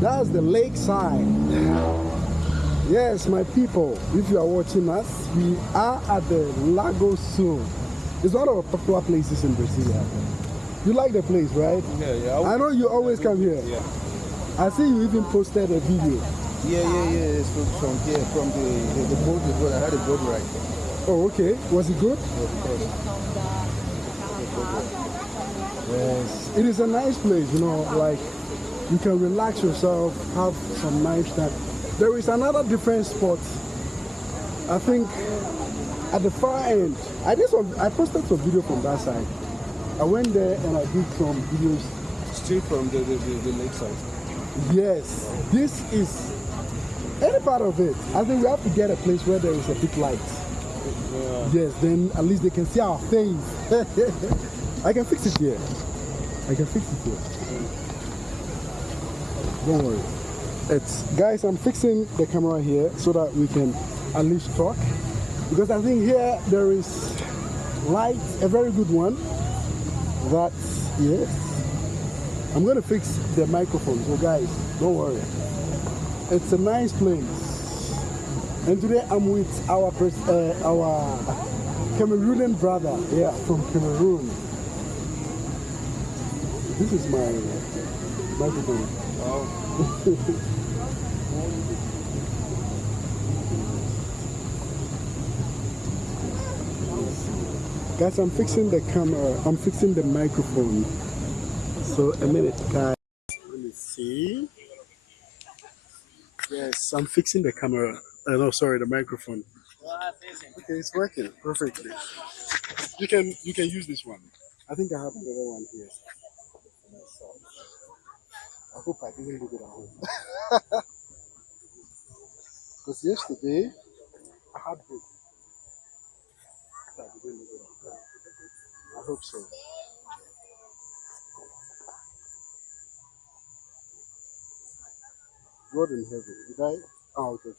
That's the lakeside. Yes, my people, if you are watching us, we are at the Lago Sul. It's one of the popular places in Brazil. You like the place, right? Yeah. I know you always come here. Yeah. I see you even posted a video. Yeah. It's from here, from the boat. I had a boat ride. Oh, okay. Was it good? Yes. It is a nice place, you know, like you can relax yourself, have some nice time. There is another different spot. I think at the far end. I posted some video from that side. I went there and I did some videos. Straight from the lakeside. Yes. This is any part of it. I think we have to get a place where there is a big light. Yeah. Yes, then at least they can see our face. I can fix it here. Don't worry. Guys, I'm fixing the camera here so that we can at least talk. Because I think here there is light, a very good one. Yes. I'm going to fix the microphone. So guys, don't worry. It's a nice place. And today I'm with our Cameroonian brother, from Cameroon. This is my microphone. Oh. Guys, I'm fixing the camera. I'm fixing the microphone. So a minute, guys. Let me see. Yes, I'm fixing the camera. No, sorry, the microphone. Okay, it's working perfectly. You can use this one. I think I have another one here. I hope I didn't leave it at home. Because yesterday I had both. I didn't leave it at home. I hope so. God in heaven. Did I? Oh, okay.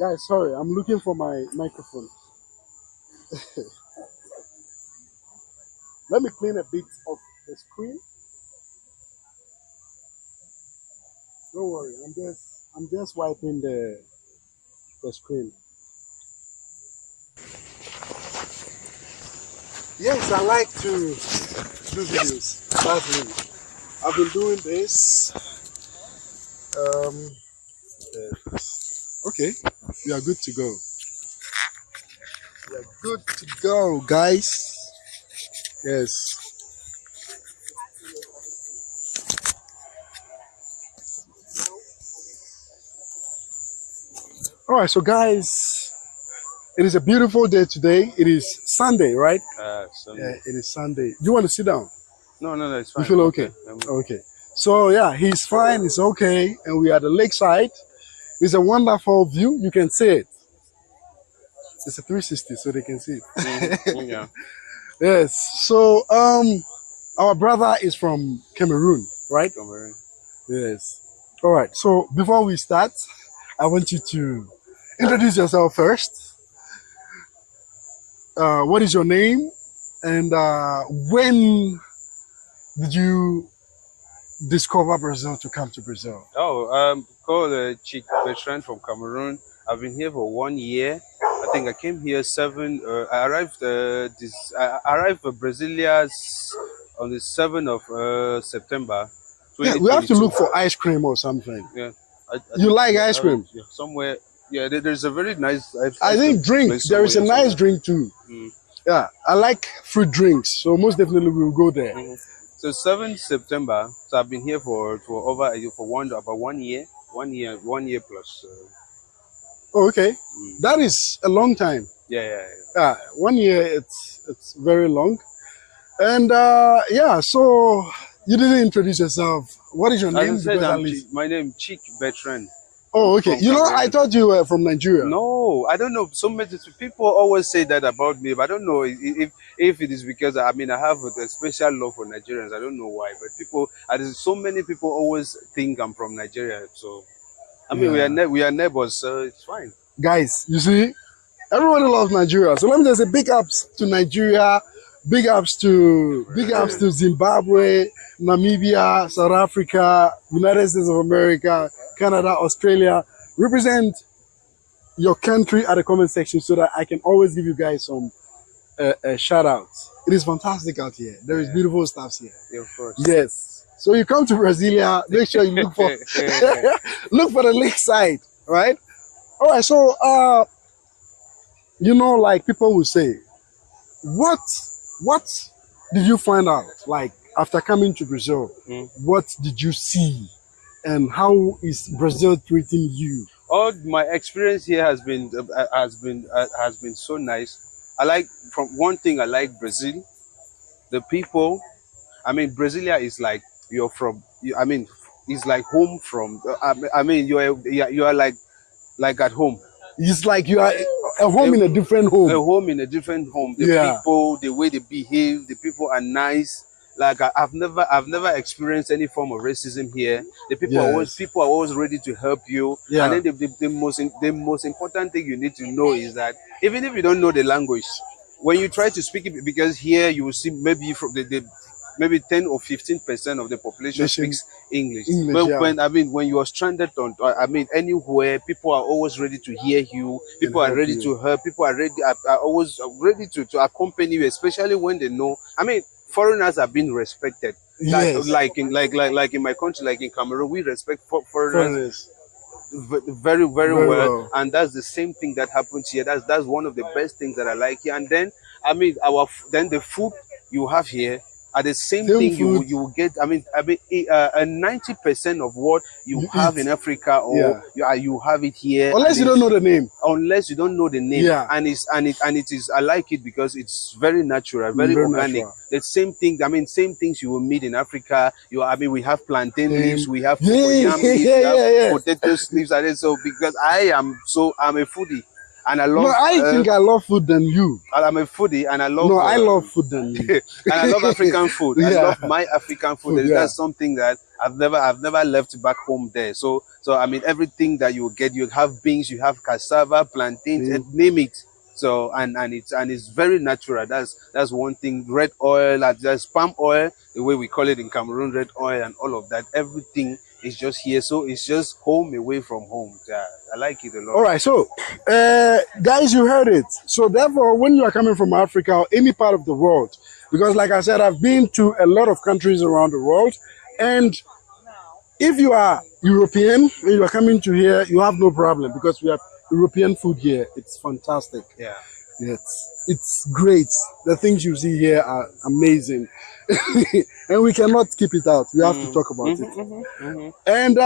Guys, sorry, I'm looking for my microphone. Let me clean a bit of the screen. Don't worry, I'm just wiping the screen. Yes, I like to do videos. That's me. I've been doing this. Okay, we are good to go. We are good to go, guys. Yes. All right, so guys, it is a beautiful day today. It is Sunday, right? Sunday. Yeah, it is Sunday. Do you want to sit down? No, it's fine. You feel okay? Okay. So yeah, he's fine. It's okay, and we are at the lakeside. It's a wonderful view. You can see it. It's a 360, so they can see it. Yeah. Yes. So our brother is from Cameroon, right? Cameroon. Yes. All right. So before we start, I want you to introduce yourself first. What is your name, and when did you discover Brazil to come to Brazil? Oh, I'm called Chick Bertrand from Cameroon. I've been here for 1 year. I think I came here I arrived for Brasilia on the 7th of September. Yeah, we have to look for ice cream or something. Yeah. You like ice cream? Yeah, somewhere. Yeah, there's a very nice. I think drink. There is a nice drink too. Mm. Yeah, I like fruit drinks, so most definitely we'll go there. Mm-hmm. So 7th September. So I've been here for about 1 year, 1 year plus. Oh, okay, that is a long time. Yeah. 1 year, it's very long. And yeah, so you didn't introduce yourself. What is your name? My name is Chick Bertrand. Oh, okay. You know, I thought you were from Nigeria. No, I don't know. So many people always say that about me, but I don't know if it is because I have a special love for Nigerians. I don't know why, but so many people always think I'm from Nigeria. So we are neighbors, so it's fine. Guys, you see, everybody loves Nigeria. So let me just say big ups to Nigeria, big ups to Zimbabwe, Namibia, South Africa, United States of America, Canada, Australia. Represent your country at the comment section so that I can always give you guys some shout outs. It is fantastic out here. There is beautiful stuff here. Yeah, of course. Yes. So you come to Brasilia, make sure you look for look for the lakeside, right? All right. So you know, like people will say, what did you find out? Like after coming to Brazil, what did you see, and how is Brazil treating you? All my experience here has been so nice. I like from one thing. I like Brazil, the people. I mean, Brasilia is like you're from. I mean, it's like home from. I mean, you are like at home. It's like you are a home in a different home. A home in a different home. The people, the way they behave, the people are nice. Like I've never experienced any form of racism here. The people are always ready to help you. Yeah. And then the most important thing you need to know is that even if you don't know the language, when you try to speak it, because here you will see maybe from maybe 10 or 15% of the population speaks English. But when you are stranded on anywhere, people are always ready to hear you. People are ready to help. People are always ready to accompany you, especially when they know. I mean, foreigners are being respected. Yes. Like in my country, like in Cameroon, we respect foreigners very well, and that's the same thing that happens here. That's one of the best things that I like here. And then the food you have here are the same thing you will get. 90% of what you have in Africa or you have it here. Unless you don't know the name. Unless you don't know the name. Yeah. And it is. I like it because it's very natural, very organic. Natural. The same thing. Same things you will meet in Africa. We have plantain leaves, we have yam leaves, we have potato leaves, and so because I'm a foodie. And I love. No, I think I love food than you. I'm a foodie, and I love. No, I love food than you. And I love African food. I love my African food. That's something that I've never left back home there. So I mean, everything that you get, you have beans, you have cassava, plantains, and name it. So and it's very natural. That's one thing. Red oil, there's palm oil, the way we call it in Cameroon, red oil, and all of that. Everything is just here. So it's just home away from home. Yeah, I like it a lot. All right, so guys, you heard it. So therefore, when you are coming from Africa or any part of the world, because like I said, I've been to a lot of countries around the world, and if you are European and you are coming to here, you have no problem because we have European food here. It's fantastic. Yeah. It's great. The things you see here are amazing. And we cannot keep it out. We have to talk about it. And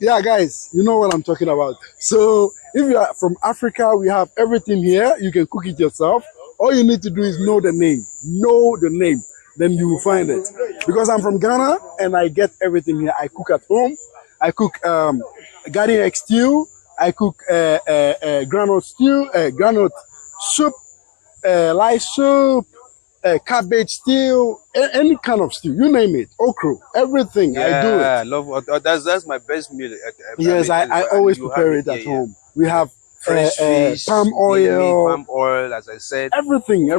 yeah, guys, you know what I'm talking about. So if you are from Africa, we have everything here. You can cook it yourself. All you need to do is know the name. Know the name. Then you will find it. Because I'm from Ghana and I get everything here. I cook at home. I cook garden egg stew. I cook granite stew, granite soup, rice soup, cabbage stew, any kind of stew, you name it, okra, everything. I do it. I love that's my best meal. I always prepare it at home. We have fresh fish, palm oil, as I said. Everything.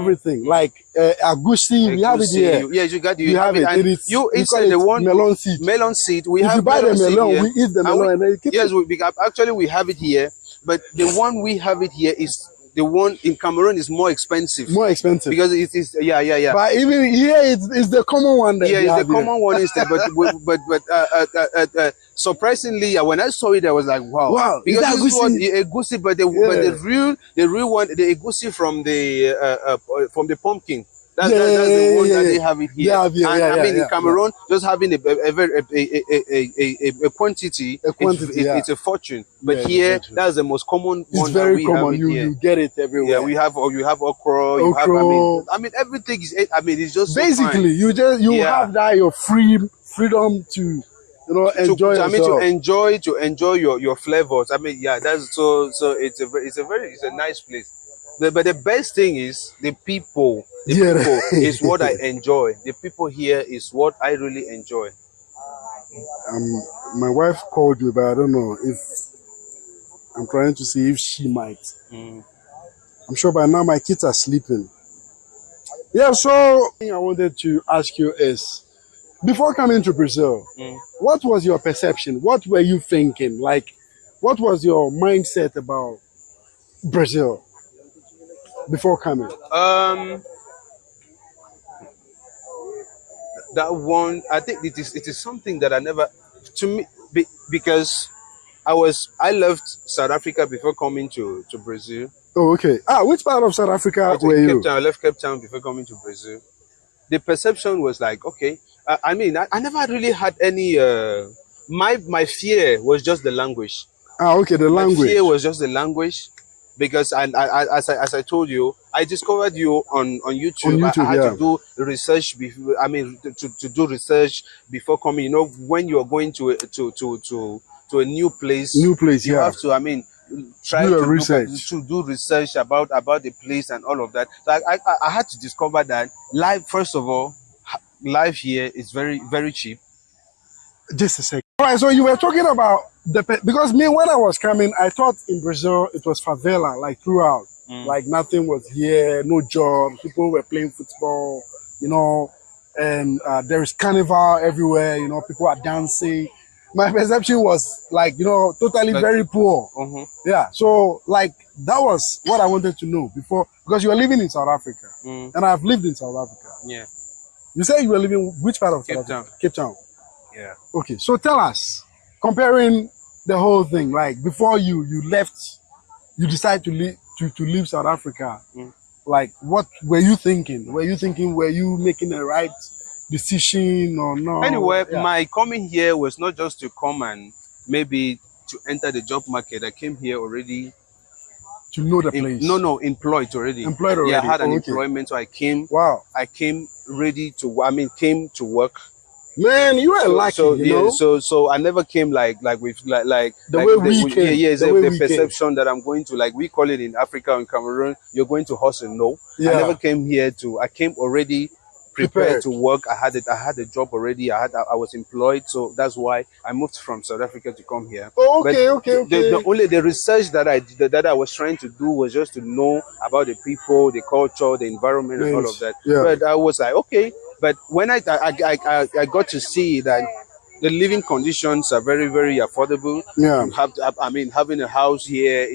Like agusi, we have it here. Yes, you have it. And you instead the one melon seed. Melon seed. We if have you buy the melon, we eat the melon and and then you keep it. Actually we have it here, but the one we have it here is the one in Cameroon is more expensive. More expensive. Because it is, yeah. But even here, it's the common one. That it's the common one instead. But surprisingly, when I saw it, I was like, wow. Because this is what egusi, but the real one, the egusi from the pumpkin. That's the one that they have it here. In Cameroon, just having a quantity, it's a fortune. But here, that's the most common one. It's very that we common. Have You get it everywhere. Yeah, you have okra. You have, everything is. It's just basically so you have that your freedom to enjoy yourself. to enjoy your flavors. That's so it's a nice place. But the best thing is the people. The people is what I enjoy. The people here is what I really enjoy. My wife called me, but I don't know if I'm trying to see if she might. I'm sure by now my kids are sleeping. Yeah, so thing I wanted to ask you is, before coming to Brazil, what was your perception? What were you thinking? Like, what was your mindset about Brazil before coming? Um, that one, I think it is something that I never, to me, because I left South Africa before coming to Brazil. Oh, okay. Ah, which part of South Africa But were in Cape you? Town, I left Cape Town before coming to Brazil. The perception was like, okay, I mean, I never really had any. My fear was just the language. Ah, okay, the My fear language was just the language, because as I told you, I discovered you on on YouTube. I YouTube. had to Yeah, do research before. I mean, to do research before coming. You know, when you are going to a new place, new place. you Yeah, have to. I mean, do try your to look at research. to do research about the place and all of that. So I had to discover that life. First of all, life here is very very cheap. Just a second. All right, so you were talking about because me when I was coming, I thought in Brazil it was favela like throughout, like nothing was here, no jobs, people were playing football, you know, and there is carnival everywhere, you know, people are dancing. My perception was like, you know, totally Like, very poor. uh-huh. Yeah, so like that was what I wanted to know before, because you were living in South Africa, and I've lived in South Africa. Yeah, You say you were living which part of South Cape Africa? Town. Cape Town. Yeah. Okay, so tell us, comparing the whole thing, like before you left, you decided to leave South Africa. Like, what were you thinking? Were you making the right decision or no? Anyway, Yeah, my coming here was not just to come and maybe to enter the job market. I came here already. to know the place. No, employed already. Employed Yeah, I already. had an Oh, okay. employment, so I came. Wow, I came ready to. I mean, came to work. man, you are lucky, So you yeah, know, so I never came like with the way we yeah, came, yes, the way the we came. perception that I'm going to, like we call it in Africa and Cameroon, you're going to hustle. No, I Yeah, never came here to. I came already prepared prepared. to work. I had it. I had a job already. I was employed, so that's why I moved from South Africa to come here. Oh, But okay, okay, the okay. only the research that I did, that I was trying to do was just to know about the people, the culture, the environment, and all of that. Yeah, But I was like, okay. But when I got to see that the living conditions are very very affordable. yeah. You have to, I mean, having a house here,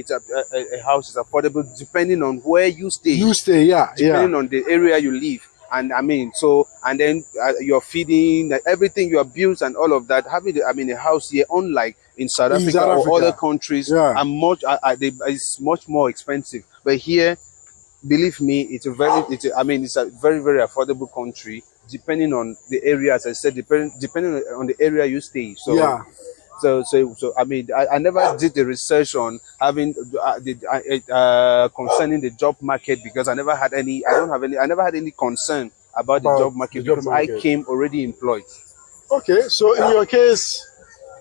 a house is affordable depending on where you stay, You stay, yeah, yeah. depending on the area you live. And I mean, so, and then you're feeding, everything, your bills and all of that. Having, I mean, a house here, unlike in South In Africa South or other Africa, countries, yeah. are it's much more expensive. But here, believe me, it's a very very affordable country, depending on the area. As I said, depending on the area you stay. So Yeah, I mean, I never did the research on having concerning the job market, because I never had any concern about the about job the market, job because I market. came already employed. Okay, so in your case,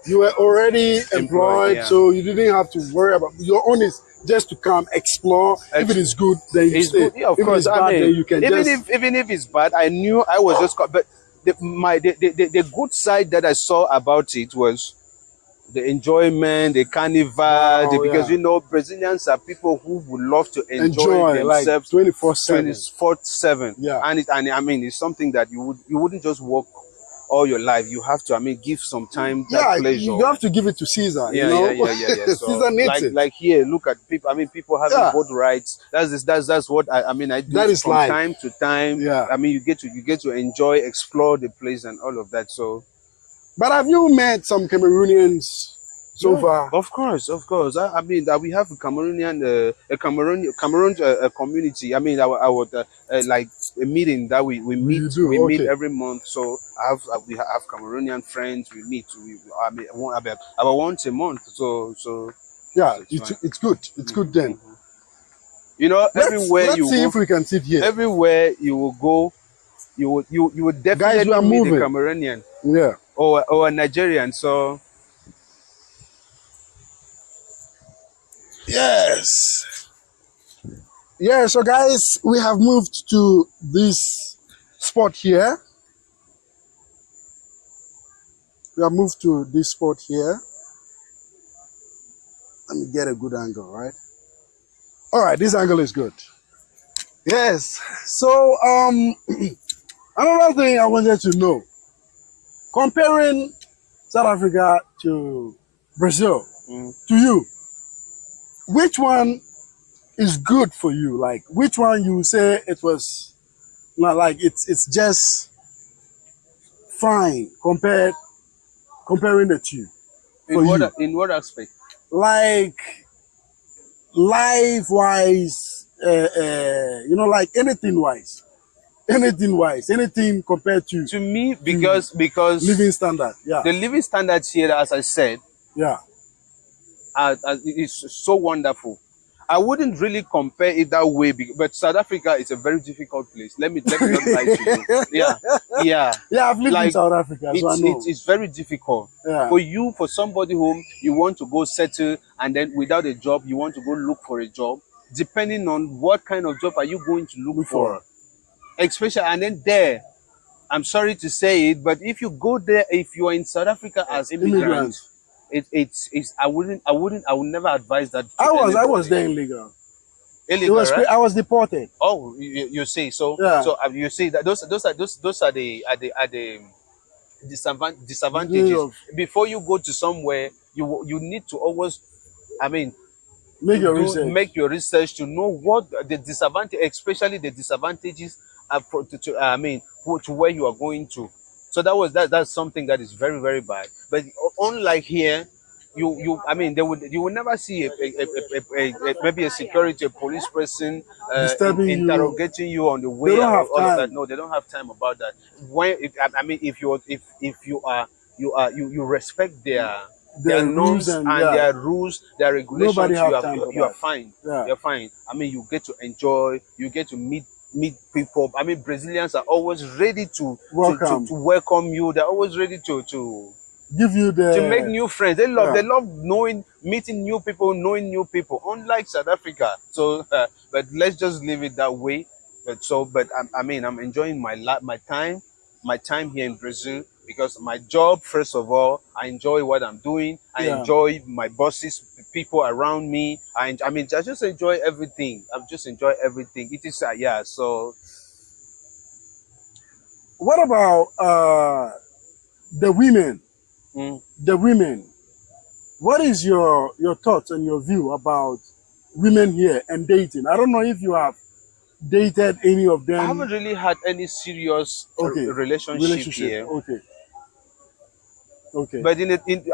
you were already Employed, employed, yeah. so you didn't have to worry about your own is just to come explore. If it is good, then you It's stay. good, yeah, of If it course. is I bad, then mean, you can just even if it's bad, I knew I was just. But the good side that I saw about it was the enjoyment, the carnival, wow, because yeah, you know, Brazilians are people who would love to enjoy enjoy like themselves 24/7. 24/7. Yeah, And I mean, it's something that you wouldn't just work all your life. You have to, I mean, give some time that yeah. pleasure. You have to give it to Caesar. You Yeah, yeah, know, yeah, yeah, yeah. So Caesar needs it. like here, look at people. I mean, people having Yeah, boat rides. That's what I mean. I do that is from life. time to time. Yeah. I mean, you get to enjoy, explore the place and all of that. So But have you met some Cameroonians so yeah, far? of course, of course. I mean, that we have a Cameroonian, Cameroon community. I mean, our like a meeting that You do, we meet okay. every month. So we have Cameroonian friends. We meet. I mean, about once a month. Yeah, So it's fine. it's good. It's good then. You know, Let's see if we can sit here. everywhere you will go, you would Guys, we definitely are meet a moving. Cameroonian Yeah. or a Nigerian. So Yes. Yeah, so guys, we have moved to this spot here. We have moved to this spot here. Let me get a good angle, right? All right, this angle is good. Yes. So another thing I wanted to know, comparing South Africa to Brazil, to you, which one is good for you? Like, which one you say it was not like it's just fine comparing the two for you? In what aspect? Like life wise, like anything compared To me, because living standard. Yeah, the living standards here, as I said, yeah. is so wonderful. I wouldn't really compare it that way, but South Africa is a very difficult place. Let me not lie to you. Yeah, yeah. Yeah, I've lived in Like South Africa, so I know. it's very difficult Yeah. for somebody whom you want to go settle, and then without a job, you want to go look for a job. Depending on what kind of job are you going to look for, especially, and then there, I'm sorry to say it, but if you go there, if you are in South Africa as immigrants, it's I would never advise that. I was there illegal. Illegal, right? I was deported. Oh, you see, so Yeah. so you see that those are the disadvantages. Before you go to somewhere, you need to always, I mean, make your research to know what the disadvantage, especially the disadvantages are to where you are going to. So that's something that is very, very bad. But unlike here, you will never see maybe a security, a police person interrogating you on the way. They don't have all time. of that. No, they don't have time about that. If you respect their norms and their rules, their regulations, you are fine. Yeah. You're fine. You get to enjoy, you get to meet people. Brazilians are always ready to welcome you. They're always ready to give you to make new friends. They love meeting new people, knowing new people, unlike South Africa. So but let's just leave it that way. But I'm enjoying my time here in Brazil, because my job, first of all, I enjoy what I'm doing. I enjoy my bosses, people around me. I just enjoy everything. It is so. What about the women? The women. What is your thoughts and your view about women here and dating? I don't know if you have dated any of them. I haven't really had any serious relationship here. Okay. But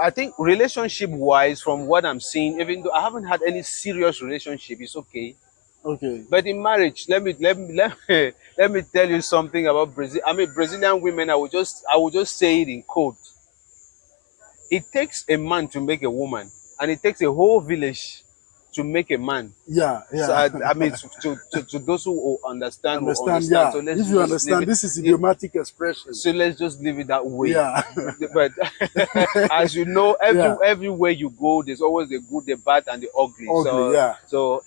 I think relationship-wise, from what I'm seeing, even though I haven't had any serious relationship, it's okay. Okay. But in marriage, let me tell you something about Brazil. Brazilian women. I will just say it in code. It takes a man to make a woman, and it takes a whole village to make a man. Yeah. So to those who understand. Yeah. So if you understand, this is idiomatic expression. So let's just leave it that way. Yeah. But as you know, everywhere you go, there's always the good, the bad, and the ugly. So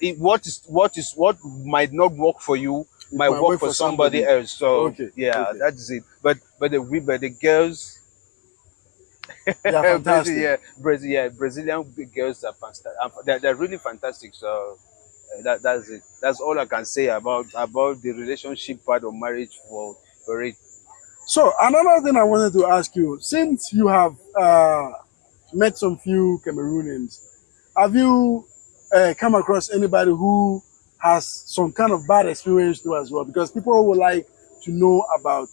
what might not work for you might work for somebody else. So that's it. But the girls. Yeah, fantastic. Brazilian girls are fantastic. They're really fantastic. So that's it. That's all I can say about the relationship part of marriage for it. So another thing I wanted to ask you, since you have met some few Cameroonians, have you come across anybody who has some kind of bad experience too as well? Because people would like to know about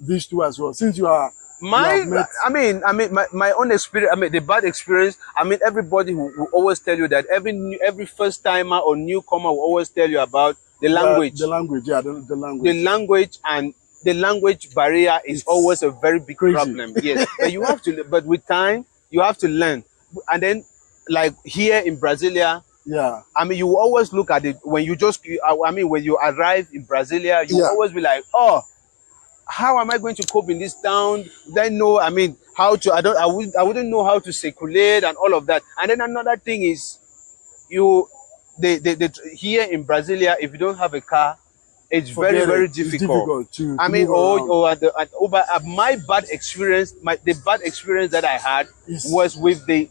these two as well. Since you are my own experience. The bad experience. Everybody will always tell you that every first timer or newcomer will always tell you about the language. The language. The language, and the language barrier is always a very big problem. Yes, but you have to. But with time, you have to learn. And then, like here in Brasilia, you always look at it when when you arrive in Brasilia, you always be like, oh, how am I going to cope in this town? Then know, how to. I wouldn't know how to circulate and all of that. And then another thing is, here in Brasilia, if you don't have a car, it's very, very It's difficult. to I mean, move around. or at Uber, my bad experience, the bad experience that I had was with the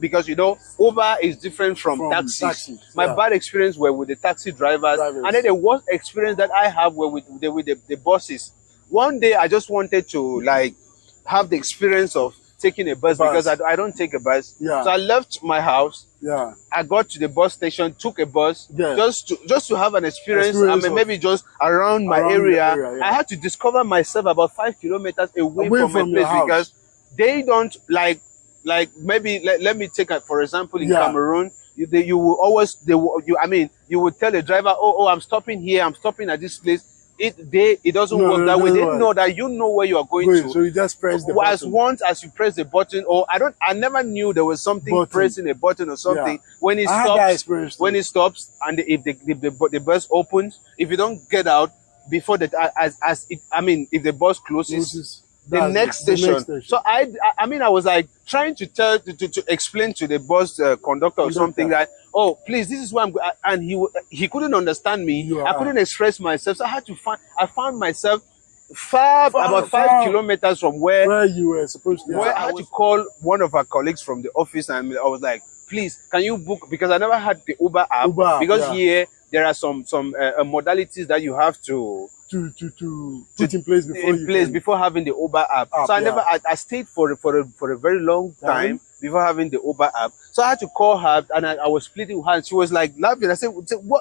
because you know Uber is different from taxis. My bad experience were with the taxi drivers, and then the worst experience that I have were with the buses. One day I just wanted to like have the experience of taking a bus, because I don't take a bus. Yeah. So I left my house. Yeah. I got to the bus station, took a bus, Yeah. just to have an experience. I mean, maybe just around my area. Yeah. I had to discover myself about 5 kilometers away from my place, because they don't like maybe let me take it for example in Cameroon. You will always I mean you would tell the driver, oh I'm stopping here, I'm stopping at this place. It doesn't work that way. They know that you know where you are going to. So you just press the button. Once as you press the button, or I never knew there was something pressing a button or something. Yeah. When it stops, and if the bus opens, if you don't get out before if the bus closes, the next station. So I mean I was like trying to explain to the bus conductor or something that, oh please, this is where I'm going, and he couldn't understand me. I couldn't express myself, so I found myself about 5 kilometers from where you were supposed to. Where I had to call one of our colleagues from the office, and I was like, please, can you book, because I never had the Uber app, because here there are some modalities that you have to put in place before having the Uber app. So I stayed for a very long time before having the Uber app. So I had to call her, and I was pleading with her, and she was like laughing. I said,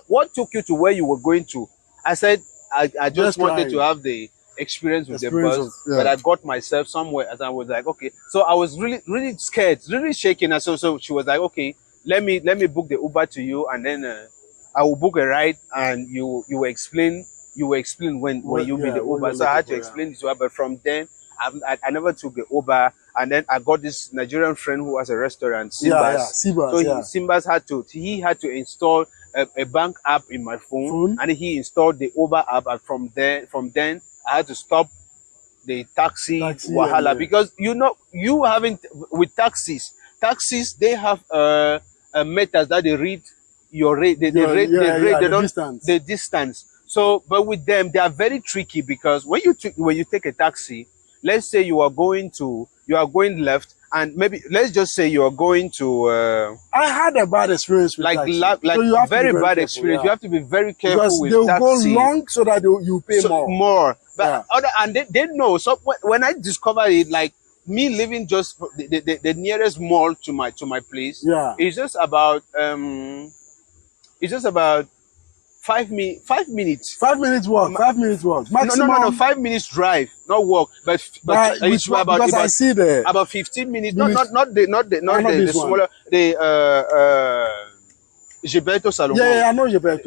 what took you to where you were going to? I said, I just wanted to have the experience with the bus, but I got myself somewhere, and I was like, okay. So I was really scared, really shaking. And so she was like, okay, let me book the Uber to you, and then I will book a ride, and you will explain when you be the Uber. So I had to explain this to her, but from then I never took the Uber. And then I got this Nigerian friend who has a restaurant, Simbas. Simbas had to install a bank app in my phone, and he installed the Uber app. And from then I had to stop the taxi wahala, because you haven't with taxis they have meters that they read your rate, the distance. So but with them they are very tricky, because when you take a taxi, let's say you are going left, and maybe let's just say you are going to I had a bad experience with taxi. So very bad experience. You have to be very careful, because with they'll taxi. Go long so that you pay more. But and they know. So when I discovered it, like me living just the nearest mall to my place, it's just about 5 minutes. 5 minutes walk. 5 minutes walk. Maximum. No. 5 minutes drive, not walk. But it's about I see there about 15 minutes. Not the smaller Gilberto Salomon. Yeah, I know Gilberto.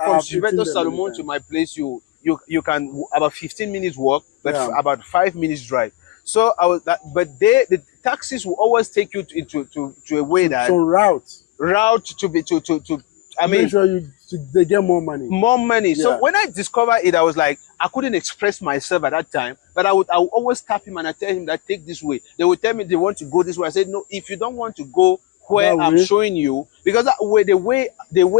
From Gilberto Salomon to my place, you can about 15 minutes walk, but about 5 minutes drive. So but the taxis will always take you to a way that route to be to. I mean, make sure they get more money. More money. Yeah. So when I discovered it, I was like, I couldn't express myself at that time, but I would always tap him and I tell him that take this way. They would tell me they want to go this way. I said, no, if you don't want to go where I'm showing you, because that way, the way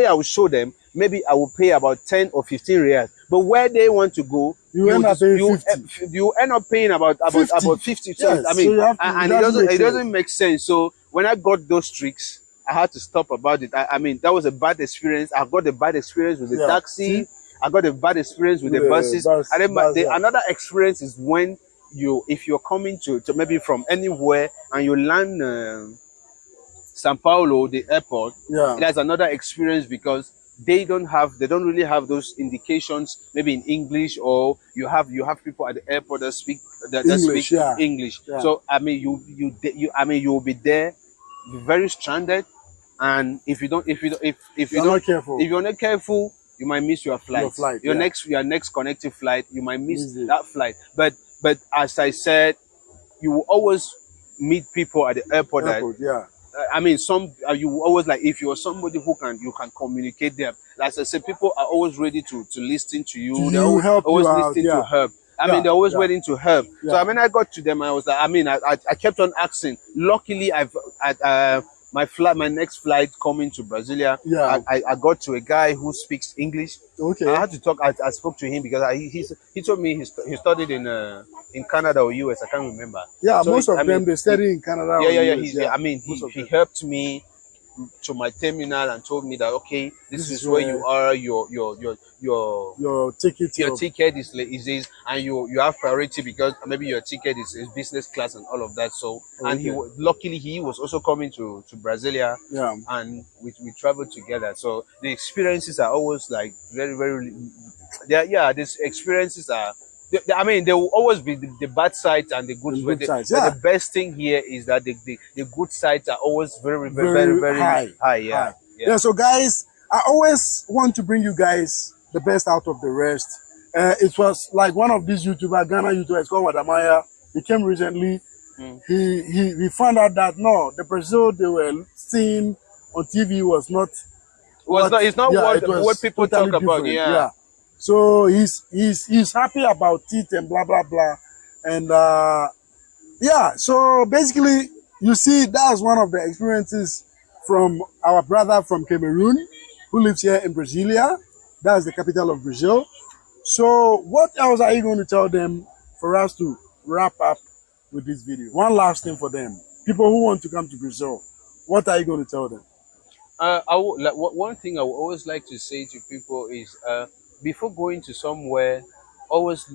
I will show them, maybe I will pay about 10 or 15 reals. But where they want to go, you end up paying about 50 cents. Yes, I mean, so and it doesn't make sense. So when I got those tricks, I had to stop about it. I mean, that was a bad experience. I got a bad experience with the taxi. I got a bad experience with the buses. And then another experience is when if you're coming to maybe from anywhere and you land Sao Paulo, the airport. That's another experience, because they don't really have those indications maybe in English, or you have people at the airport that speak English. So I mean you will be there, be very stranded. And if you're not careful, you might miss your flight. Your next connecting flight, you might miss that flight. But as I said, you will always meet people at the airport. I mean, you will always, like, if you're somebody you can communicate them. Like I said, people are always ready to listen to you. They're always listening to help. I mean, they're always waiting to help. So I mean, I got to them. I was like, I mean, I kept on asking. Luckily, my next flight coming to Brasilia, Yeah. I got to a guy who speaks English. Okay. I had to talk. I spoke to him because he told me he studied in Canada or US. I can't remember. Yeah, So most of I mean, them they study in Canada. yeah, or yeah, yeah. US. Yeah. I mean, he helped me to my terminal and told me that okay, this is where you are. Your ticket. Your ticket is this, and you have priority because maybe your ticket is business class and all of that. So and luckily he was also coming to Brasilia. Yeah. And we traveled together. So the experiences are always like very very. Yeah, these experiences are. I mean, there will always be the bad sides and the good, sides. Yeah. But the best thing here is that the good sides are always very high. Yeah. High. Yeah. So guys, I always want to bring you guys the best out of the rest. It was like one of these Ghana YouTubers called Wadamaya. He came recently. He found out that no, the Brazil they were seeing on TV was not. It's not what people totally talk about. Yeah. So he's happy about it and blah blah blah, and yeah. So basically, you see, that's one of the experiences from our brother from Cameroon, who lives here in Brasilia. That's the capital of Brazil. So what else are you going to tell them for us to wrap up with this video? One last thing for them, people who want to come to Brazil. What are you going to tell them? One thing I would always like to say to people is before going to somewhere, always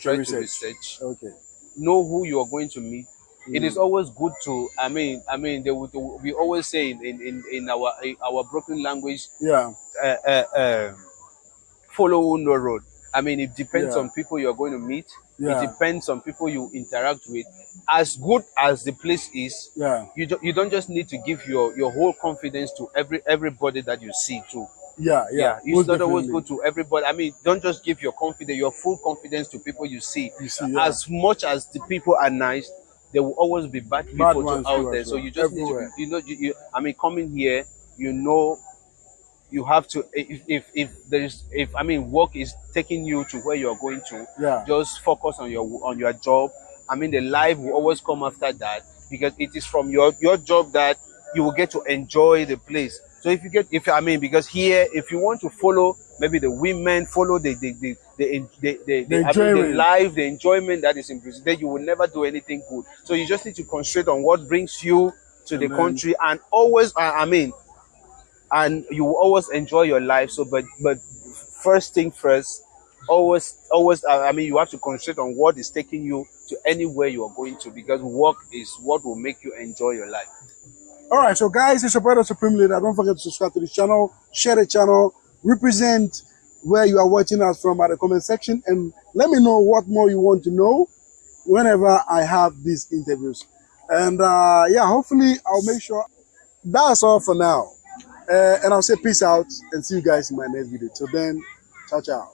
try to research. Okay. Know who you are going to meet. It is always good to. I mean, we always say in our broken language. Yeah. Follow no road. I mean, it depends on people you're going to meet. It depends on people you interact with. As good as the place is, you don't just need to give your whole confidence to everybody that you see too. Yeah. You should not always go to everybody. I mean, don't just give your full confidence to people you see. As much as the people are nice, there will always be bad people out there. So you just need to, I mean, coming here, you have to, if I mean work is taking you to where you're going to, just focus on your job. I mean, the life will always come after that, because it is from your job that you will get to enjoy the place. So because here, if you want to follow maybe the women, follow the life, the enjoyment that is in Brazil, then you will never do anything good. So you just need to concentrate on what brings you to the country, and always, and you will always enjoy your life. So, but first thing first, always, I mean, you have to concentrate on what is taking you to anywhere you are going to, because work is what will make you enjoy your life. All right, so guys, it's your brother Supreme Leader. Don't forget to subscribe to this channel, share the channel, represent where you are watching us from at the comment section, and let me know what more you want to know whenever I have these interviews. And yeah, hopefully I'll make sure. That's all for now. And I'll say peace out and see you guys in my next video. Till then, ciao, ciao.